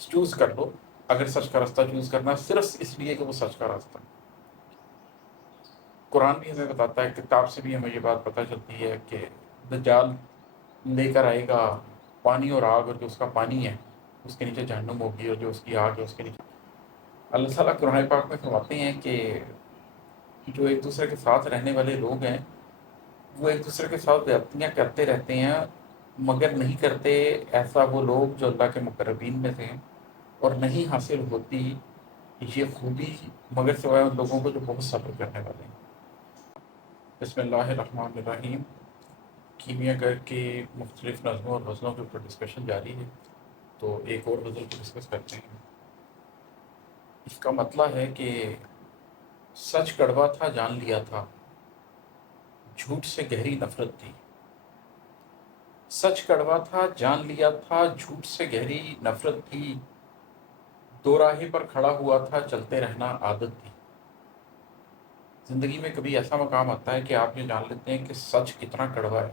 Choose کر لو اگر سچ کا راستہ چوز کرنا صرف اس لیے کہ وہ سچ کا راستہ ہے۔ قرآن بھی ہمیں بتاتا ہے، کتاب سے بھی ہمیں یہ بات پتہ چلتی ہے کہ دجال لے کر آئے گا پانی اور آگ، اور جو اس کا پانی ہے اس کے نیچے جہنم ہوگی، اور جو اس کی آگ ہے اس کے نیچے۔ اللہ تعالیٰ قرآن پاک میں فرماتے ہیں کہ جو ایک دوسرے کے ساتھ رہنے والے لوگ ہیں وہ ایک دوسرے کے ساتھ زیادتیاں کرتے رہتے ہیں، مگر نہیں کرتے ایسا وہ لوگ جو اللہ کے مقربین میں سے ہیں، اور نہیں حاصل ہوتی یہ خوبی مگر سوائے ان لوگوں کو جو بہت صبر کرنے والے ہیں۔ بسم اللہ الرحمن الرحیم۔ کیمیا گھر کے مختلف نظموں اور غزلوں کے اوپر ڈسکشن جاری ہے، تو ایک اور غزل کو ڈسکس کرتے ہیں۔ اس کا مطلب ہے کہ سچ کڑوا تھا جان لیا تھا، جھوٹ سے گہری نفرت تھی۔ سچ کڑوا تھا جان لیا تھا، جھوٹ سے گہری نفرت تھی، دو راہے پر کھڑا ہوا تھا چلتے رہنا عادت تھی۔ زندگی میں کبھی ایسا مقام آتا ہے کہ آپ یہ جان لیتے ہیں کہ سچ کتنا کڑوا ہے،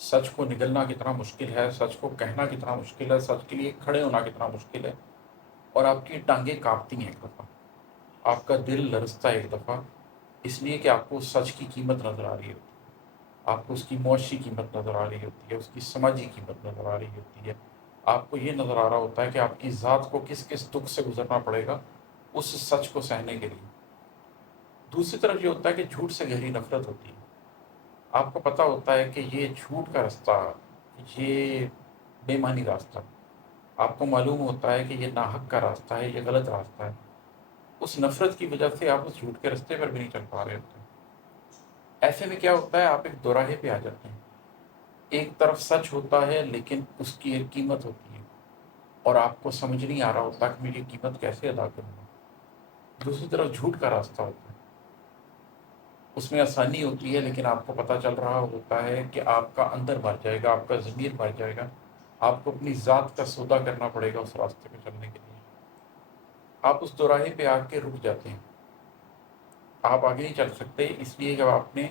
سچ کو نگلنا کتنا مشکل ہے، سچ کو کہنا کتنا مشکل ہے، سچ کے لیے کھڑے ہونا کتنا مشکل ہے، اور آپ کی ٹانگیں کانپتی ہیں ایک دفعہ، آپ کا دل لرزتا ہے ایک دفعہ، اس لیے کہ آپ کو سچ کی قیمت نظر آ رہی ہوتی ہے، آپ کو اس کی معاشی قیمت نظر آ رہی ہوتی ہے، اس کی سماجی قیمت نظر آ رہی ہوتی ہے، آپ کو یہ نظر آ رہا ہوتا ہے کہ آپ کی ذات کو کس کس دکھ سے گزرنا پڑے گا اس سچ کو سہنے کے لیے۔ دوسری طرف یہ ہوتا ہے کہ جھوٹ سے گہری نفرت ہوتی ہے، آپ کو پتہ ہوتا ہے کہ یہ جھوٹ کا راستہ، یہ بے معنی راستہ، آپ کو معلوم ہوتا ہے کہ یہ ناحق کا راستہ ہے، یہ غلط راستہ ہے، اس نفرت کی وجہ سے آپ اس جھوٹ کے راستے پر بھی نہیں چل پا رہے ہوتے ہیں۔ ایسے میں کیا ہوتا ہے، آپ ایک دوراہے پہ آ جاتے ہیں، ایک طرف سچ ہوتا ہے لیکن اس کی ایک قیمت ہوتی ہے، اور آپ کو سمجھ نہیں آ رہا ہوتا کہ میں یہ قیمت کیسے ادا کروں گا۔ دوسری طرف جھوٹ کا راستہ ہوتا ہے، اس میں آسانی ہوتی ہے لیکن آپ کو پتہ چل رہا ہوتا ہے کہ آپ کا اندر مر جائے گا، آپ کا ضمیر مر جائے گا، آپ کو اپنی ذات کا سودا کرنا پڑے گا اس راستے پہ چلنے کے لیے۔ آپ اس دوراہے پہ آ کے رک جاتے ہیں، آپ آگے نہیں چل سکتے، اس لیے جب آپ نے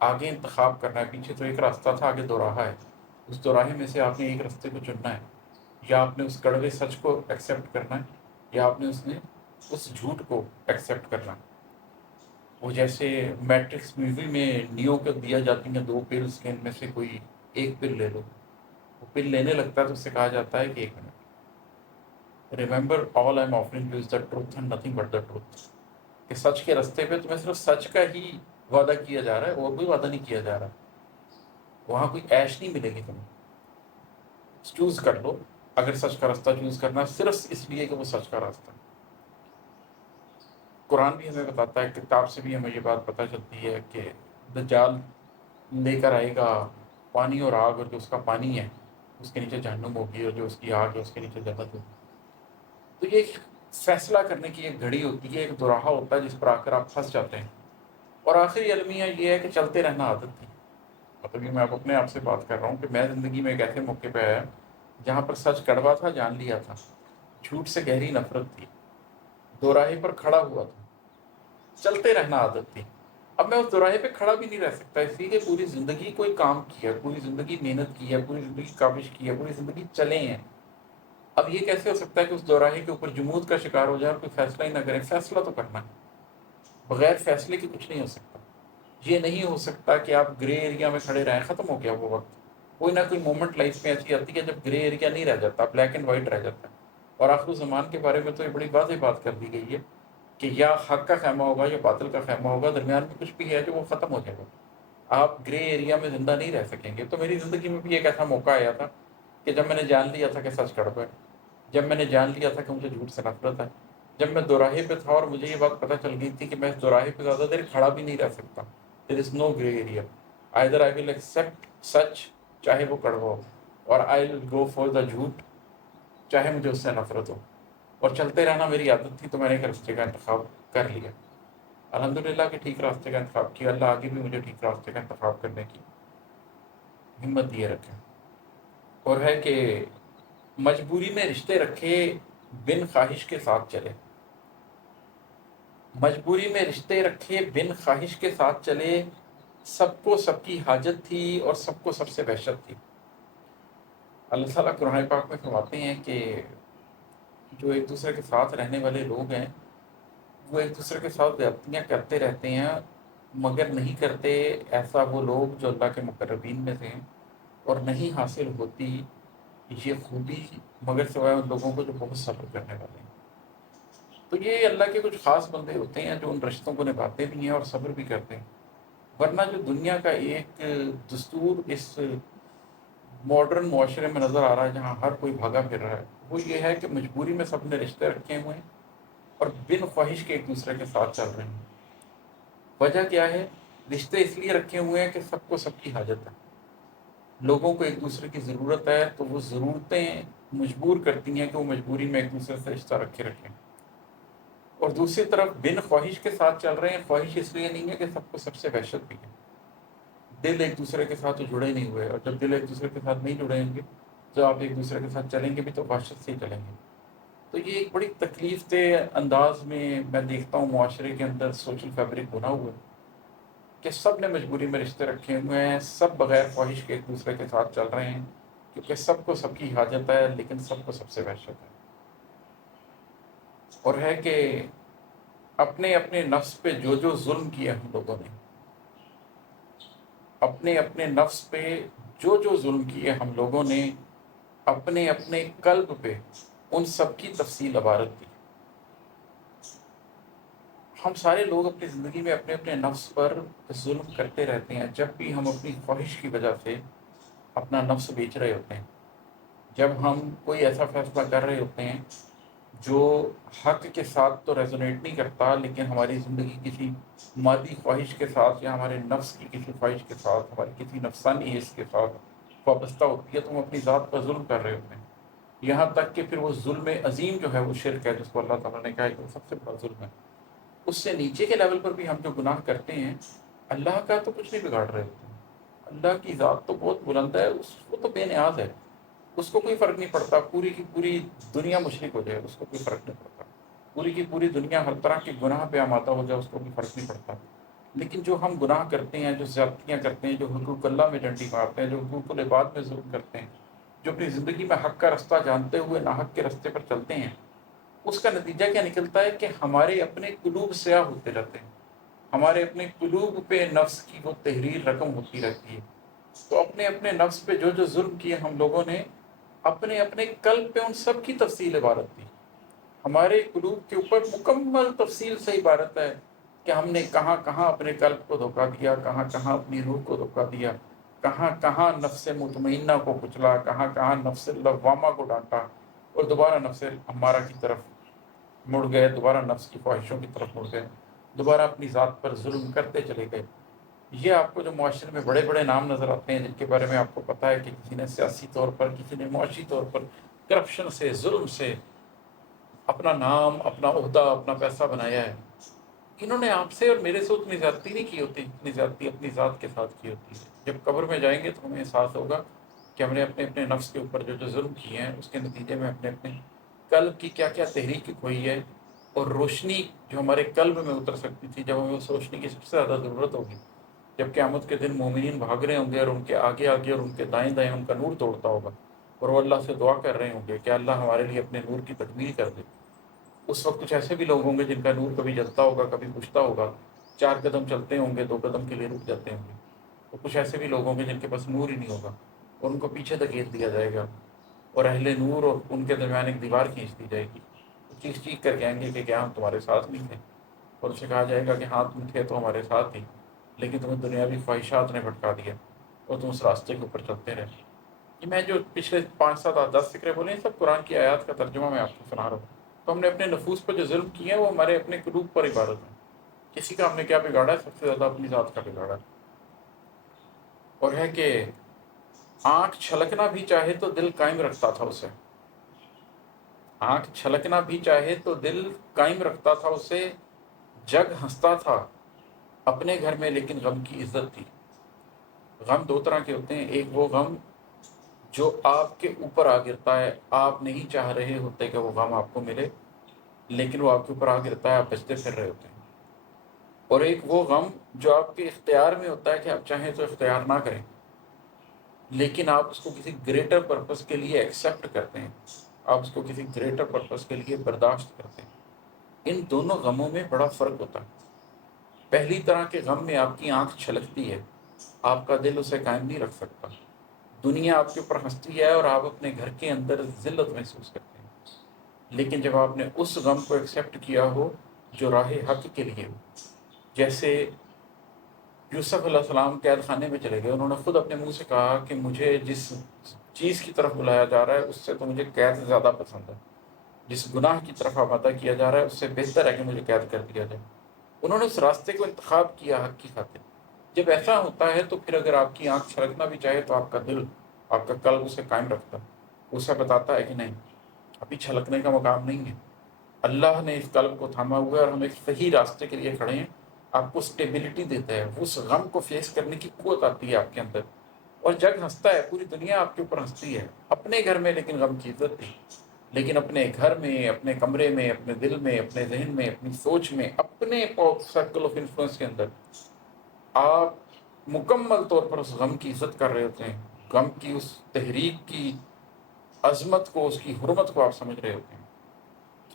آگے انتخاب کرنا ہے، پیچھے تو ایک راستہ تھا، آگے دوراہا ہے، اس دوراہے میں سے آپ نے ایک راستے کو چننا ہے، یا آپ نے اس کڑوے سچ کو ایکسیپٹ کرنا ہے، یا آپ نے اس جھوٹ کو ایکسیپٹ کرنا ہے۔ وہ جیسے میٹرکس مووی میں نیو کو دیا جاتی ہیں دو پلس کے، ان میں سے کوئی ایک پل لے لو، وہ پل لینے لگتا ہے تو اس سے کہا جاتا ہے کہ ایک minute, remember all I am offering you is the truth and nothing but the truth, کہ سچ کے راستے پہ تمہیں صرف سچ کا ہی وعدہ کیا جا رہا ہے، اور کوئی وعدہ نہیں کیا جا رہا، وہاں کوئی عیش نہیں ملے گی تمہیں۔ چوز کر لو اگر سچ کا راستہ چوز کرنا صرف اس لیے کہ وہ سچ کا راستہ ہے۔ قرآن بھی ہمیں بتاتا ہے، کتاب سے بھی ہمیں یہ بات پتہ چلتی ہے کہ دجال لے کر آئے گا پانی اور آگ، اور جو اس کا پانی ہے اس کے نیچے جہنم ہوگی، اور جو اس کی آگ ہے اس کے نیچے جنت ہوگی۔ تو یہ ایک فیصلہ کرنے کی ایک گھڑی ہوتی ہے، ایک دوراہا ہوتا ہے جس پر آ کر آپ پھنس جاتے ہیں، اور آخری المیہ یہ ہے کہ چلتے رہنا عادت تھی۔ مطلب یہ میں اب اپنے آپ سے بات کر رہا ہوں کہ میں زندگی میں ایک ایسے موقع پہ آیا جہاں پر سچ کڑوا تھا جان لیا تھا، جھوٹ سے گہری نفرت تھی، دوراہے پر کھڑا ہوا تھا، چلتے رہنا عادت تھی۔ اب میں اس دوراہے پہ کھڑا بھی نہیں رہ سکتا، اس لیے کہ پوری زندگی کوئی کام کیا، پوری زندگی محنت کی ہے، پوری زندگی کاوش کی ہے، پوری زندگی چلے ہیں۔ اب یہ کیسے ہو سکتا ہے کہ اس دوراہے کے اوپر جمود کا شکار ہو جائے اور کوئی فیصلہ ہی نہ کریں؟ فیصلہ تو کرنا ہے، بغیر فیصلے کے کچھ نہیں ہو سکتا۔ یہ نہیں ہو سکتا کہ آپ گرے ایریا میں کھڑے رہیں، ختم ہو گیا وہ وقت۔ کوئی نہ کوئی مومنٹ لائف میں ایسی آتی ہے جب گرے ایریا نہیں رہ جاتا، بلیک اینڈ وائٹ رہ جاتا ہے۔ اور آخر الزمان کے بارے میں تو یہ بڑی واضح بات کر دی گئی ہے کہ یا حق کا خیمہ ہوگا یا باطل کا خیمہ ہوگا، درمیان میں کچھ بھی ہے جو وہ ختم ہو جائے گا، آپ گرے ایریا میں زندہ نہیں رہ سکیں گے۔ تو میری زندگی میں بھی ایک ایسا موقع آیا تھا کہ جب میں نے جان لیا تھا کہ سچ کڑوا ہے، جب میں نے جان لیا تھا کہ مجھے جھوٹ سے نفرت ہے، جب میں دوراہے پہ تھا اور مجھے یہ بات پتہ چل گئی تھی کہ میں اس دوراہے پہ زیادہ دیر کھڑا بھی نہیں رہ سکتا۔ There is no grey area, either I will accept سچ چاہے وہ کڑوا ہو، اور آئی ول گو فار دا جھوٹ چاہے مجھے اس سے نفرت ہو، اور چلتے رہنا میری عادت تھی، تو میں نے ایک راستے کا انتخاب کر لیا۔ الحمدللہ کہ ٹھیک راستے کا انتخاب کیا، اللہ آگے بھی مجھے ٹھیک راستے کا انتخاب کرنے کی ہمت دیے رکھے۔ اور ہے کہ مجبوری میں رشتے رکھے بن خواہش کے ساتھ چلے، مجبوری میں رشتے رکھے بن خواہش کے ساتھ چلے، سب کو سب کی حاجت تھی اور سب کو سب سے وحشت تھی۔ اللہ تعالیٰ قرآن پاک میں فرماتے ہیں کہ جو ایک دوسرے کے ساتھ رہنے والے لوگ ہیں وہ ایک دوسرے کے ساتھ زیادتیاں کرتے رہتے ہیں، مگر نہیں کرتے ایسا وہ لوگ جو اللہ کے مقربین میں سے ہیں، اور نہیں حاصل ہوتی یہ خوبی مگر سوائے ان لوگوں کو جو بہت صبر کرنے والے ہیں۔ تو یہ اللہ کے کچھ خاص بندے ہوتے ہیں جو ان رشتوں کو نبھاتے بھی ہیں اور صبر بھی کرتے ہیں، ورنہ جو دنیا کا ایک دستور اس ماڈرن معاشرے میں نظر آ رہا ہے جہاں ہر کوئی بھاگا پھر رہا ہے، وہ یہ ہے کہ مجبوری میں سب نے رشتے رکھے ہوئے ہیں اور بن خواہش کے ایک دوسرے کے ساتھ چل رہے ہیں۔ وجہ کیا ہے؟ رشتے اس لیے رکھے ہوئے ہیں کہ سب کو سب کی حاجت ہے، لوگوں کو ایک دوسرے کی ضرورت ہے، تو وہ ضرورتیں مجبور کرتی ہیں کہ وہ مجبوری میں ایک دوسرے سے رشتہ رکھے رکھیں، اور دوسری طرف بن خواہش کے ساتھ چل رہے ہیں۔ خواہش اس لیے نہیں ہے کہ سب کو سب سے وحشت بھی ہے، دل ایک دوسرے کے ساتھ تو جڑے نہیں ہوئے، اور جب دل ایک دوسرے کے ساتھ نہیں جڑے ہوں گے تو آپ ایک دوسرے کے ساتھ چلیں گے بھی تو وحشت سے ہی چلیں گے۔ تو یہ ایک بڑی تکلیف دہ انداز میں دیکھتا ہوں معاشرے کے اندر سوشل فیبرک بنا ہوا ہے کہ سب نے مجبوری میں رشتے رکھے ہوئے ہیں، سب بغیر خواہش کے ایک دوسرے کے ساتھ چل رہے ہیں، کیونکہ سب کو سب کی حاجت ہے لیکن سب کو سب سے وحشت ہے، اور ہے کہ اپنے اپنے نفس پہ جو جو ظلم کیا ہم لوگوں نے، اپنے اپنے نفس پہ جو جو ظلم کیے ہم لوگوں نے، اپنے اپنے قلب پہ ان سب کی تفصیل عبارت دی۔ ہم سارے لوگ اپنی زندگی میں اپنے اپنے نفس پر ظلم کرتے رہتے ہیں، جب بھی ہم اپنی خواہش کی وجہ سے اپنا نفس بیچ رہے ہوتے ہیں، جب ہم کوئی ایسا فیصلہ کر رہے ہوتے ہیں جو حق کے ساتھ تو ریزونیٹ نہیں کرتا لیکن ہماری زندگی کسی مادی خواہش کے ساتھ یا ہمارے نفس کی کسی خواہش کے ساتھ، ہماری کسی نفسانی حص کے ساتھ وابستہ ہوتی ہے، تو ہم اپنی ذات پر ظلم کر رہے ہوتے ہیں، یہاں تک کہ پھر وہ ظلم عظیم جو ہے وہ شرک ہے، جس کو اللہ تعالیٰ نے کہا ہے کہ وہ سب سے بڑا ظلم ہے۔ اس سے نیچے کے لیول پر بھی ہم جو گناہ کرتے ہیں، اللہ کا تو کچھ نہیں بگاڑ رہے ہوتے ہیں، اللہ کی ذات تو بہت بلند ہے، وہ تو بے نیاز ہے، اس کو کوئی فرق نہیں پڑتا پوری کی پوری دنیا مشرک ہو جائے، اس کو کوئی فرق نہیں پڑتا، پوری کی پوری دنیا ہر طرح کے گناہ پہ آمادہ ہو جائے، اس کو کوئی فرق نہیں پڑتا۔ لیکن جو ہم گناہ کرتے ہیں، جو زیادتیاں کرتے ہیں، جو حقوق اللہ میں ڈنڈی مارتے ہیں، جو حقوق العباد میں ظلم کرتے ہیں، جو اپنی زندگی میں حق کا رستہ جانتے ہوئے ناحق کے رستے پر چلتے ہیں، اس کا نتیجہ کیا نکلتا ہے کہ ہمارے اپنے قلوب سیاہ ہوتے رہتے ہیں، ہمارے اپنے قلوب پہ نفس کی وہ تحریر رقم ہوتی رہتی ہے۔ تو اپنے اپنے نفس پہ جو جو ظلم کیے ہم لوگوں نے، اپنے اپنے قلب پہ ان سب کی تفصیل عبارت دی، ہمارے قلوب کے اوپر مکمل تفصیل سے عبارت ہے کہ ہم نے کہاں کہاں اپنے قلب کو دھوکہ دیا، کہاں کہاں اپنی روح کو دھوکہ دیا، کہاں کہاں نفس مطمئنہ کو کچلا، کہاں کہاں نفس لوامہ کو ڈانٹا، اور دوبارہ نفس ہمارا کی طرف مڑ گئے، دوبارہ نفس کی خواہشوں کی طرف مڑ گئے، دوبارہ اپنی ذات پر ظلم کرتے چلے گئے۔ یہ آپ کو جو معاشرے میں بڑے بڑے نام نظر آتے ہیں، جن کے بارے میں آپ کو پتہ ہے کہ کسی نے سیاسی طور پر، کسی نے معاشی طور پر کرپشن سے، ظلم سے اپنا نام، اپنا عہدہ، اپنا پیسہ بنایا ہے، انہوں نے آپ سے اور میرے سے اتنی زیادتی نہیں کی ہوتی جتنی زیادتی اپنی ذات کے ساتھ کی ہوتی ہے۔ جب قبر میں جائیں گے تو ہمیں احساس ہوگا کہ ہم نے اپنے اپنے نفس کے اوپر جو جو ظلم کیے ہیں، اس کے نتیجے میں اپنے اپنے قلب کی کیا کیا تحریک کھوئی ہے، اور روشنی جو ہمارے قلب میں اتر سکتی تھی، جب ہمیں اس روشنی کی سب سے زیادہ ضرورت ہوگی، جب قیامت کے دن مومنین بھاگ رہے ہوں گے اور ان کے آگے آگے اور ان کے دائیں دائیں ان کا نور توڑتا ہوگا، اور وہ اللہ سے دعا کر رہے ہوں گے کہ اللہ ہمارے لیے اپنے نور کی تکمیل کر دے، اس وقت کچھ ایسے بھی لوگ ہوں گے جن کا نور کبھی جلتا ہوگا، کبھی بجھتا ہوگا، 4 قدم چلتے ہوں گے، 2 قدم کے لیے رک جاتے ہوں گے، اور کچھ ایسے بھی لوگ ہوں گے جن کے پاس نور ہی نہیں ہوگا، اور ان کو پیچھے دھکیل دیا جائے گا، اور اہل نور اور ان کے درمیان ایک دیوار کھینچ دی جائے گی، وہ چیخ چیخ کر کہیں گے کہ کیا ہم تمہارے ساتھ نہیں تھے؟ اور اسے کہا جائے گا کہ ہاں تم تھے تو ہمارے ساتھ ہی، لیکن تمہیں دنیاوی خواہشات نے بھٹکا دیا اور تم اس راستے کے اوپر چلتے رہے۔ کہ میں جو پچھلے 5 7 8 10 فکرے بولے ہیں، سب قرآن کی آیات کا ترجمہ میں آپ کو سنا رہا ہوں۔ تو ہم نے اپنے نفوس پر جو ظلم کیے ہیں وہ ہمارے اپنے قلوب پر عبارت ہیں، کسی کا ہم نے کیا بگاڑا ہے؟ سب سے زیادہ اپنی ذات کا بگاڑا ہے۔ اور ہے کہ آنکھ چھلکنا بھی چاہے تو دل قائم رکھتا تھا اسے، آنکھ چھلکنا بھی چاہے تو دل قائم رکھتا تھا اسے، جگ ہنستا تھا اپنے گھر میں لیکن غم کی عزت تھی۔ غم 2 طرح کے ہوتے ہیں، ایک وہ غم جو آپ کے اوپر آ گرتا ہے، آپ نہیں چاہ رہے ہوتے کہ وہ غم آپ کو ملے، لیکن وہ آپ کے اوپر آ گرتا ہے، آپ بچتے پھر رہے ہوتے ہیں، اور ایک وہ غم جو آپ کے اختیار میں ہوتا ہے کہ آپ چاہیں تو اختیار نہ کریں، لیکن آپ اس کو کسی گریٹر پرپس کے لیے ایکسیپٹ کرتے ہیں، آپ اس کو کسی گریٹر پرپس کے لیے برداشت کرتے ہیں۔ ان دونوں غموں میں بڑا فرق ہوتا ہے۔ پہلی طرح کے غم میں آپ کی آنکھ چھلکتی ہے، آپ کا دل اسے قائم نہیں رکھ سکتا، دنیا آپ کے اوپر ہنستی ہے اور آپ اپنے گھر کے اندر ذلت محسوس کرتے ہیں۔ لیکن جب آپ نے اس غم کو ایکسیپٹ کیا ہو جو راہ حق کے لیے ہو، جیسے یوسف علیہ السلام قید خانے میں چلے گئے، انہوں نے خود اپنے منہ سے کہا کہ مجھے جس چیز کی طرف بلایا جا رہا ہے اس سے تو مجھے قید زیادہ پسند ہے، جس گناہ کی طرف آمادہ کیا جا رہا ہے اس سے بہتر ہے کہ مجھے قید کر دیا جائے۔ انہوں نے اس راستے کو انتخاب کیا حق کی خاطر۔ جب ایسا ہوتا ہے تو پھر اگر آپ کی آنکھ چھلکنا بھی چاہے تو آپ کا دل، آپ کا قلب اسے قائم رکھتا ہے، اسے بتاتا ہے کہ نہیں، ابھی چھلکنے کا مقام نہیں ہے۔ اللہ نے اس قلب کو تھاما ہوا ہے اور ہم ایک صحیح راستے کے لیے کھڑے ہیں۔ آپ کو اسٹیبلٹی دیتا ہے، اس غم کو فیس کرنے کی قوت آتی ہے آپ کے اندر، اور جگ ہنستا ہے، پوری دنیا آپ کے اوپر ہنستی ہے، اپنے گھر میں لیکن غم کی عزت تھی، لیکن اپنے گھر میں، اپنے کمرے میں، اپنے دل میں، اپنے ذہن میں، اپنی سوچ میں، اپنے سرکل آف انفلوئنس کے اندر آپ مکمل طور پر اس غم کی عزت کر رہے ہوتے ہیں، غم کی اس تحریک کی عظمت کو، اس کی حرمت کو آپ سمجھ رہے ہوتے ہیں۔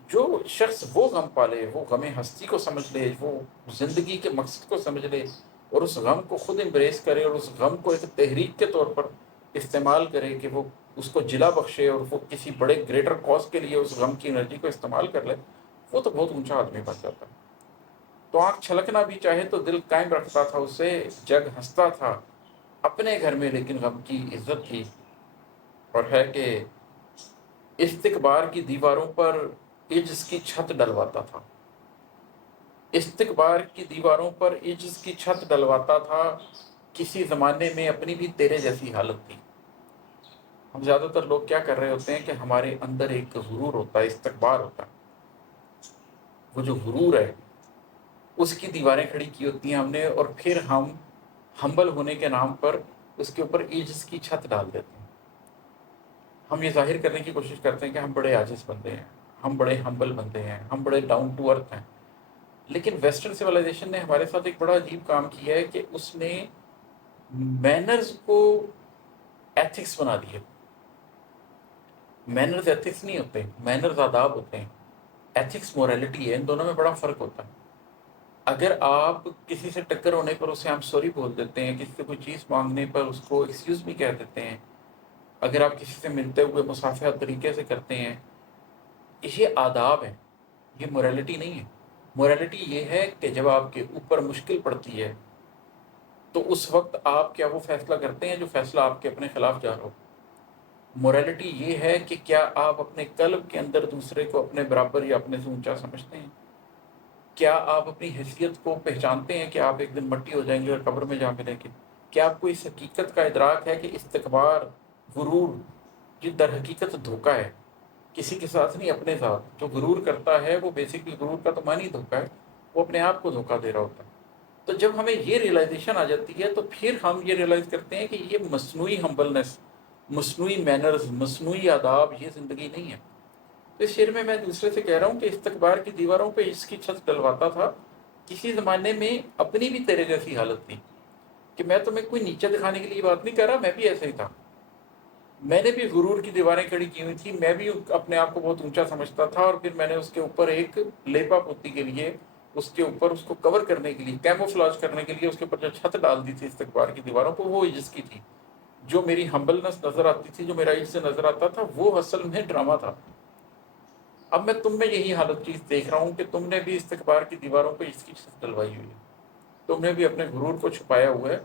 جو شخص وہ غم پالے، وہ غم ہستی کو سمجھ لے، وہ زندگی کے مقصد کو سمجھ لے اور اس غم کو خود امبریس کرے اور اس غم کو ایک تحریک کے طور پر استعمال کرے کہ وہ اس کو جلا بخشے اور وہ کسی بڑے گریٹر کاز کے لیے اس غم کی انرجی کو استعمال کر لے، وہ تو بہت اونچا آدمی بن جاتا ہے۔ تو آنکھ چھلکنا بھی چاہے تو دل قائم رکھتا تھا اسے، جگ ہنستا تھا اپنے گھر میں لیکن غم کی عزت تھی، اور ہے کہ استکبار کی دیواروں پر عجز کی چھت ڈلواتا تھا، استکبار کی دیواروں پر عجز کی چھت ڈلواتا تھا۔ کسی زمانے میں اپنی بھی تیرے جیسی حالت تھی۔ ہم زیادہ تر لوگ کیا کر رہے ہوتے ہیں کہ ہمارے اندر ایک غرور ہوتا ہے، استکبار ہوتا ہے، وہ جو غرور ہے اس کی دیواریں کھڑی کی ہوتی ہیں ہم نے، اور پھر ہم ہمبل ہونے کے نام پر اس کے اوپر عجز کی چھت ڈال دیتے ہیں۔ ہم یہ ظاہر کرنے کی کوشش کرتے ہیں کہ ہم بڑے عاجز بندے ہیں، ہم بڑے ہمبل بندے ہیں، ہم بڑے ڈاؤن ٹو ارتھ ہیں۔ لیکن ویسٹرن سویلائزیشن نے ہمارے ساتھ ایک بڑا عجیب کام کیا ہے کہ اس نے مینرز کو ایتھکس بنا دیے۔ مینرز ایتھکس نہیں ہوتے، مینرز آداب ہوتے ہیں، ایتھکس موریلٹی ہے، ان دونوں میں بڑا فرق ہوتا ہے۔ اگر آپ کسی سے ٹکر ہونے پر اسے ہم سوری بول دیتے ہیں، کسی سے کوئی چیز مانگنے پر اس کو ایکسکیوز بھی کہہ دیتے ہیں، اگر آپ کسی سے ملتے ہوئے مصافحہ طریقے سے کرتے ہیں، یہ آداب ہیں، یہ موریلٹی نہیں ہے۔ موریلٹی یہ ہے کہ جب آپ کے اوپر مشکل پڑتی ہے تو اس وقت آپ کیا وہ فیصلہ کرتے ہیں جو فیصلہ آپ کے اپنے خلاف جا رہا ہو۔ موریلٹی یہ ہے کہ کیا آپ اپنے قلب کے اندر دوسرے کو اپنے برابر یا اپنے سے اونچا سمجھتے ہیں؟ کیا آپ اپنی حیثیت کو پہچانتے ہیں کہ آپ ایک دن مٹی ہو جائیں گے اور قبر میں جا ملیں گے؟ کیا آپ کو اس حقیقت کا ادراک ہے کہ استکبار، غرور، یہ در حقیقت دھوکہ ہے، کسی کے ساتھ نہیں اپنے ساتھ۔ جو غرور کرتا ہے وہ بیسکلی، غرور کا تو معنی دھوکہ ہے، وہ اپنے آپ کو دھوکہ دے رہا ہوتا ہے۔ تو جب ہمیں یہ ریئلائزیشن آ جاتی ہے تو پھر ہم یہ ریئلائز کرتے ہیں کہ یہ مصنوعی ہمبلنس، مصنوعی مینرز، مصنوعی آداب یہ زندگی نہیں ہے۔ تو اس شعر میں میں دوسرے سے کہہ رہا ہوں کہ استکبار کی دیواروں پہ اس کی چھت ڈلواتا تھا، کسی زمانے میں اپنی بھی تیرے جیسی حالت تھی، کہ میں تمہیں کوئی نیچے دکھانے کے لیے بات نہیں کر رہا، میں بھی ایسا ہی تھا، میں نے بھی غرور کی دیواریں کھڑی کی ہوئی تھی، میں بھی اپنے آپ کو بہت اونچا سمجھتا تھا، اور پھر میں نے اس کے اوپر ایک لیپا پوتی کے لیے، اس کے اوپر اس کو کور کرنے کے لیے، کیموفلاج کرنے کے لیے اس کے اوپر جو چھت ڈال دی تھی استکبار کی دیواروں پر، وہ عجز کی تھی۔ جو میری ہمبلنس نظر آتی تھی، جو میرا عجز سے نظر آتا تھا، وہ اصل میں ڈرامہ تھا۔ اب میں تم میں یہی حالت چیز دیکھ رہا ہوں کہ تم نے بھی استکبار کی دیواروں پہ اس کی چھت ڈلوائی ہوئی ہے، تم نے بھی اپنے غرور کو چھپایا ہوا ہے،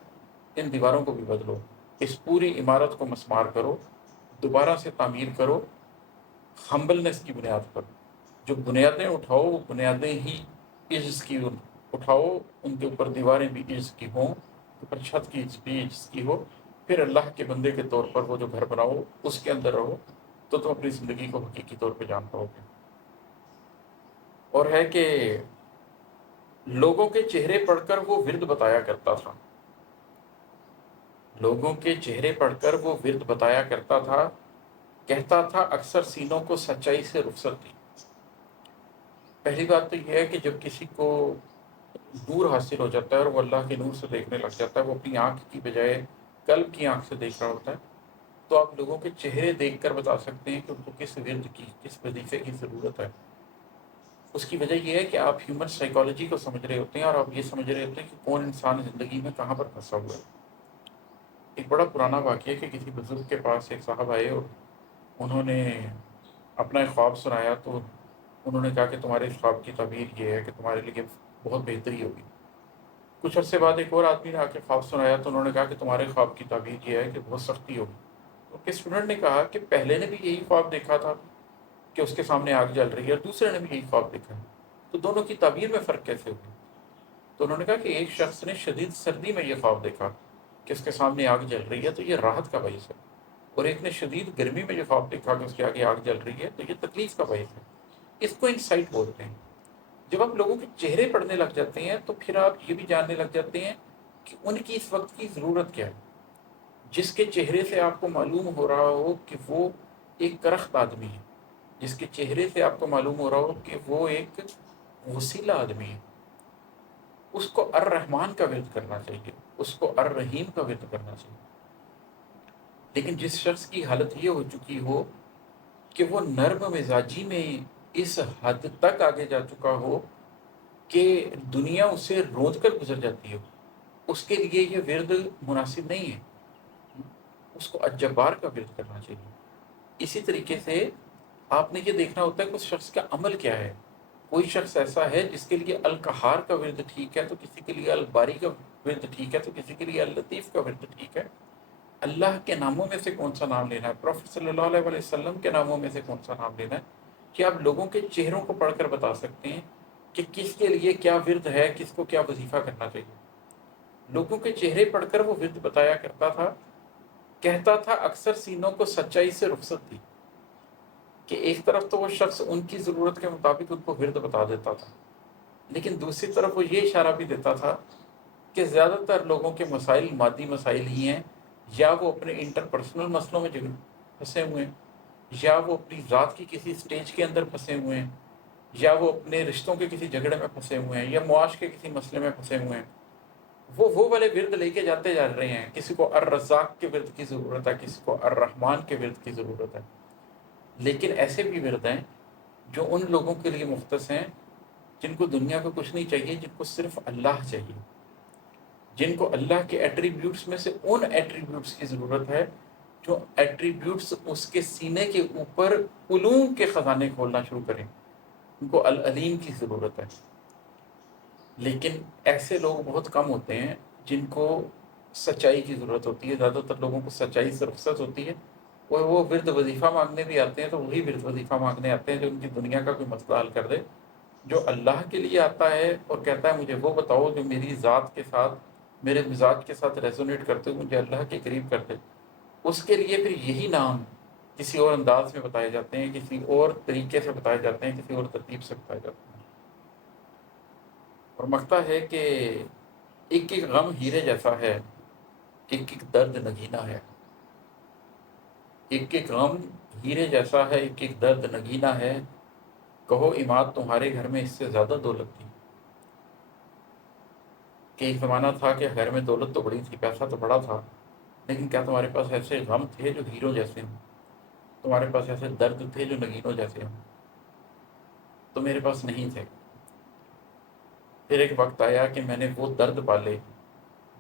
ان دیواروں کو بھی بدلو، اس پوری عمارت کو مسمار کرو، دوبارہ سے تعمیر کرو، ہمبلنس کی بنیاد پر۔ جو بنیادیں اٹھاؤ وہ بنیادیں ہی عجز کی اٹھاؤ، ان کے اوپر دیواریں بھی عجز کی ہوں، اوپر چھت کی بھی عجز کی ہو، پھر اللہ کے بندے کے طور پر وہ جو گھر بناؤ اس کے اندر رہو، تو تم اپنی زندگی کو حقیقی طور پہ جان پاؤ گے۔ اور ہے کہ لوگوں کے چہرے پڑھ کر وہ ورد بتایا کرتا تھا، لوگوں کے چہرے پڑھ کر وہ ورد بتایا کرتا تھا، کہتا تھا اکثر سینوں کو سچائی سے رخصت تھی۔ پہلی بات تو یہ ہے کہ جب کسی کو نور حاصل ہو جاتا ہے اور وہ اللہ کے نور سے دیکھنے لگ جاتا ہے، وہ اپنی آنکھ کی بجائے قلب کی آنکھ سے دیکھ رہا ہوتا ہے، تو آپ لوگوں کے چہرے دیکھ کر بتا سکتے ہیں کہ ان کو کس ورد کی، کس وظیفے کی ضرورت ہے۔ اس کی وجہ یہ ہے کہ آپ ہیومن سائیکالوجی کو سمجھ رہے ہوتے ہیں، اور آپ یہ سمجھ رہے ہوتے ہیں کہ کون انسان زندگی میں کہاں پر پھنسا ہوا ہے۔ ایک بڑا پرانا واقعہ ہے کہ کسی بزرگ کے پاس ایک صاحب آئے اور انہوں نے اپنا ایک خواب سنایا، تو انہوں نے کہا کہ تمہارے اس خواب کی تعبیر یہ ہے کہ تمہارے لیے بہت بہتری ہوگی۔ کچھ عرصے بعد ایک اور آدمی نے آ کے خواب سنایا، تو انہوں نے کہا کہ تمہارے خواب کی تعبیر یہ ہے کہ بہت سختی ہوگی۔ تو ان کے اسٹوڈنٹ نے کہا کہ پہلے نے بھی یہی خواب دیکھا تھا کہ اس کے سامنے آگ جل رہی ہے، اور دوسرے نے بھی یہی خواب دیکھا ہے، تو دونوں کی تعبیر میں فرق کیسے ہوگی؟ تو انہوں نے کہا کہ ایک شخص نے شدید سردی میں یہ خواب دیکھا کہ اس کے سامنے آگ جل رہی ہے، تو یہ راحت کا باعث ہے، اور ایک نے شدید گرمی میں یہ خواب دیکھا کہ اس کے آگے آگ جل رہی ہے، تو یہ تکلیف کا باعث ہے۔ اس کو انسائٹ بولتے ہیں۔ جب آپ لوگوں کے چہرے پڑھنے لگ جاتے ہیں تو پھر آپ یہ بھی جاننے لگ جاتے ہیں کہ ان کی اس وقت کی ضرورت کیا ہے۔ جس کے چہرے سے آپ کو معلوم ہو رہا ہو کہ وہ ایک کرخت آدمی ہے، جس کے چہرے سے آپ کو معلوم ہو رہا ہو کہ وہ ایک وسیلہ آدمی ہے، اس کو الرحمن کا ورد کرنا چاہیے، اس کو الرحیم کا ورد کرنا چاہیے۔ لیکن جس شخص کی حالت یہ ہو چکی ہو کہ وہ نرم مزاجی میں اس حد تک آگے جا چکا ہو کہ دنیا اسے روند کر گزر جاتی ہو، اس کے لیے یہ ورد مناسب نہیں ہے، اس کو الجبار کا ورد کرنا چاہیے۔ اسی طریقے سے آپ نے یہ دیکھنا ہوتا ہے کہ اس شخص کا عمل کیا ہے۔ کوئی شخص ایسا ہے جس کے لیے القہار کا ورد ٹھیک ہے، تو کسی کے لیے الباری کا ورد ٹھیک ہے، تو کسی کے لیے اللطیف کا ورد ٹھیک ہے۔ اللہ کے ناموں میں سے کون سا نام لینا ہے، پروفیٹ صلی اللہ علیہ وسلم کے ناموں میں سے کون سا نام لینا ہے، کہ آپ لوگوں کے چہروں کو پڑھ کر بتا سکتے ہیں کہ کس کے لیے کیا ورد ہے، کس کو کیا وظیفہ کرنا چاہیے۔ لوگوں کے چہرے پڑھ کر وہ ورد بتایا کرتا تھا، کہتا تھا اکثر سینوں کو سچائی سے رخصت تھی، کہ ایک طرف تو وہ شخص ان کی ضرورت کے مطابق ان کو ورد بتا دیتا تھا، لیکن دوسری طرف وہ یہ اشارہ بھی دیتا تھا کہ زیادہ تر لوگوں کے مسائل مادی مسائل ہی ہیں، یا وہ اپنے انٹرپرسنل مسئلوں میں پھنسے ہوئے ہیں، یا وہ اپنی ذات کی کسی سٹیج کے اندر پھنسے ہوئے ہیں، یا وہ اپنے رشتوں کے کسی جھگڑے میں پھنسے ہوئے ہیں، یا معاش کے کسی مسئلے میں پھنسے ہوئے ہیں۔ وہ والے ورد لے کے جاتے جا رہے ہیں۔ کسی کو الرزاق کے ورد کی ضرورت ہے، کسی کو الرحمن کے ورد کی ضرورت ہے، لیکن ایسے بھی ورد ہیں جو ان لوگوں کے لیے مختص ہیں جن کو دنیا کو کچھ نہیں چاہیے، جن کو صرف اللہ چاہیے، جن کو اللہ کے ایٹریبیوٹس میں سے ان ایٹریبیوٹس کی ضرورت ہے جو ایٹریبیوٹس اس کے سینے کے اوپر علوم کے خزانے کھولنا شروع کریں۔ ان کو العلیم کی ضرورت ہے۔ لیکن ایسے لوگ بہت کم ہوتے ہیں جن کو سچائی کی ضرورت ہوتی ہے۔ زیادہ تر لوگوں کو سچائی سے رخصت ہوتی ہے، وہ ورد وظیفہ مانگنے بھی آتے ہیں تو وہی ورد وظیفہ مانگنے آتے ہیں جو ان کی دنیا کا کوئی مسئلہ حل کر دے۔ جو اللہ کے لیے آتا ہے اور کہتا ہے مجھے وہ بتاؤ جو میری ذات کے ساتھ، میرے مزاج کے ساتھ ریزونیٹ کرتے ہوئے مجھے اللہ کے قریب کر دے، اس کے لیے پھر یہی نام کسی اور انداز میں بتائے جاتے ہیں، کسی اور طریقے سے بتائے جاتے ہیں، کسی اور ترتیب سے بتائے جاتے ہیں۔ اور مکتا ہے کہ ایک ایک غم ہیرے جیسا ہے، ایک ایک درد نگینا ہے۔ ایک ایک غم ہیرے جیسا ہے، ایک ایک درد نگینا ہے، کہو عماد تمہارے گھر میں اس سے زیادہ دولت تھی۔ کہ ایک زمانہ تھا کہ گھر میں دولت تو بڑی تھی، پیسہ تو بڑا تھا، لیکن کیا تمہارے پاس ایسے غم تھے جو ہیروں جیسے ہوں؟ تمہارے پاس ایسے درد تھے جو نگینوں جیسے ہوں؟ تو میرے پاس نہیں تھے۔ پھر ایک وقت آیا کہ میں نے وہ درد پالے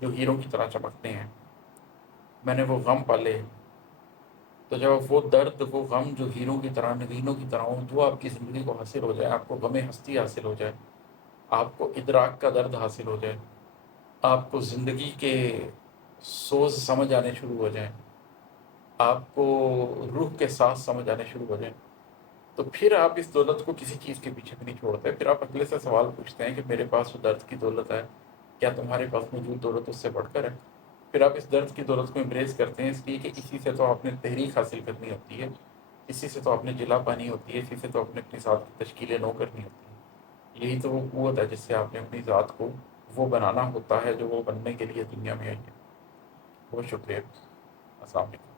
جو ہیروں کی طرح چمکتے ہیں، میں نے وہ غم پالے، تو جب وہ درد، وہ غم جو ہیروں کی طرح، نگینوں کی طرح ہوں، جو آپ کی زندگی کو حاصل ہو جائے، آپ کو غم ہستی حاصل ہو جائے، آپ کو ادراک کا درد حاصل ہو جائے، آپ کو زندگی کے سوز سمجھ آنے شروع ہو جائیں، آپ کو روح کے ساتھ سمجھ آنے شروع ہو جائیں، تو پھر آپ اس دولت کو کسی چیز کے پیچھے بھی نہیں چھوڑتے۔ پھر آپ اگلے سے سوال پوچھتے ہیں کہ میرے پاس وہ درد کی دولت ہے، کیا تمہارے پاس موجود دولت اس سے بڑھ کر ہے؟ پھر آپ اس درد کی دولت کو امبریس کرتے ہیں، اس لیے کہ اسی سے تو آپ نے تحریک حاصل کرنی ہوتی ہے، اسی سے تو آپ نے جلا پانی ہوتی ہے، اسی سے تو آپ نے اپنی ذات کی تشکیل نو کرنی ہوتی ہے۔ یہی تو وہ قوت ہے جس سے آپ نے اپنی ذات کو وہ بنانا ہوتا ہے جو وہ بننے کے لیے دنیا میں آئی ہے۔ بہت شکریہ۔ السلام علیکم۔